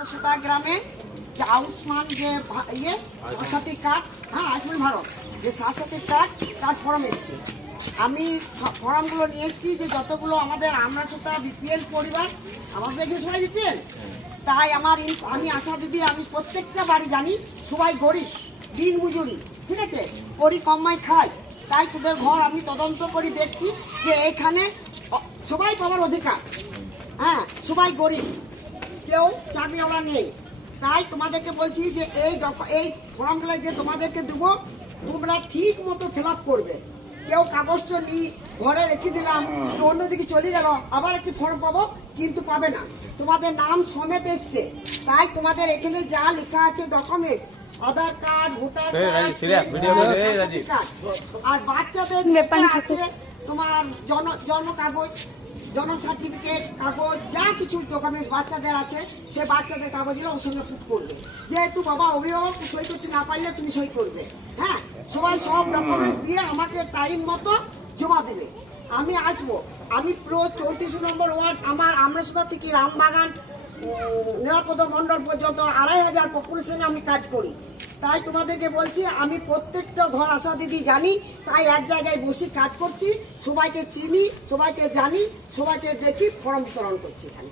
আমরা গ্রামে যে আয়ুষ্মান যে ইয়ে স্বাস্থ্যসাথী কার্ড, হ্যাঁ আয়ুষ্মান ভারত যে স্বাস্থ্যসাথী কার্ড ফর্ম এসছে। আমি ফর্মগুলো নিয়ে এসেছি যে যতগুলো আমাদের আমরা সেটা বিপিএল পরিবার, আমাদের এখানে সবাই বিপিএল, তাই আমি আশা দিদি আমি প্রত্যেকটা বাড়ি জানি সবাই গরিব, দিন মজুরি, ঠিক আছে, করি কমাই খাই। তাই তোদের ঘর আমি তদন্ত করে দেখছি যে এখানে সবাই পাওয়ার অধিকার, হ্যাঁ সবাই গরিব, কেউ চাকরিওয়ালা নেই। তাই তোমাদেরকে বলছি যে এই ফর্মগুলো যে তোমাদেরকে দেবো তোমরা ঠিক মতো ফিল আপ করবে। কেউ কাগজটা নিয়ে ঘরে রেখে দিলাম, তো অন্যদিকে চলে গেল, আবার একটি ফর্ম পাবো, কিন্তু পাবে না, তোমাদের নাম সমেত এসছে। তাই তোমাদের এখানে যা লেখা আছে ডকুমেন্ট, আধার কার্ড, ভোটার কার্ড, আর বাচ্চাদের আছে তোমার জন্ম কাগজ, জন্ম সার্টিফিকেট কাগজ, যা কিছু ডকুমেন্টস বাচ্চাদের আছে সে বাচ্চাদের কাগজগুলো ওর সঙ্গে পুট করবে। যেহেতু বাবা অভিভাবক সই করতে না পারলে তুমি সই করবে, হ্যাঁ সবাই সব ডকুমেন্টস দিয়ে আমাকে টাইম মতো জমা দেবে। আমি আসবো, আমি পুরো 34 নম্বর ওয়ার্ড আমার আমরাসোদা থেকে রামবাগান নিরাপদ মন্ডল পর্যন্ত 2500 পপুলেশনে আমি কাজ করি। তাই তোমাদেরকে বলছি আমি প্রত্যেকটা ঘর আশা দিদি জানি, তাই এক জায়গায় বসে কাজ করছি, সবাইকে চিনি, সবাইকে জানি, সবাইকে দেখি ফর্ম বিতরণ করছি এখানে।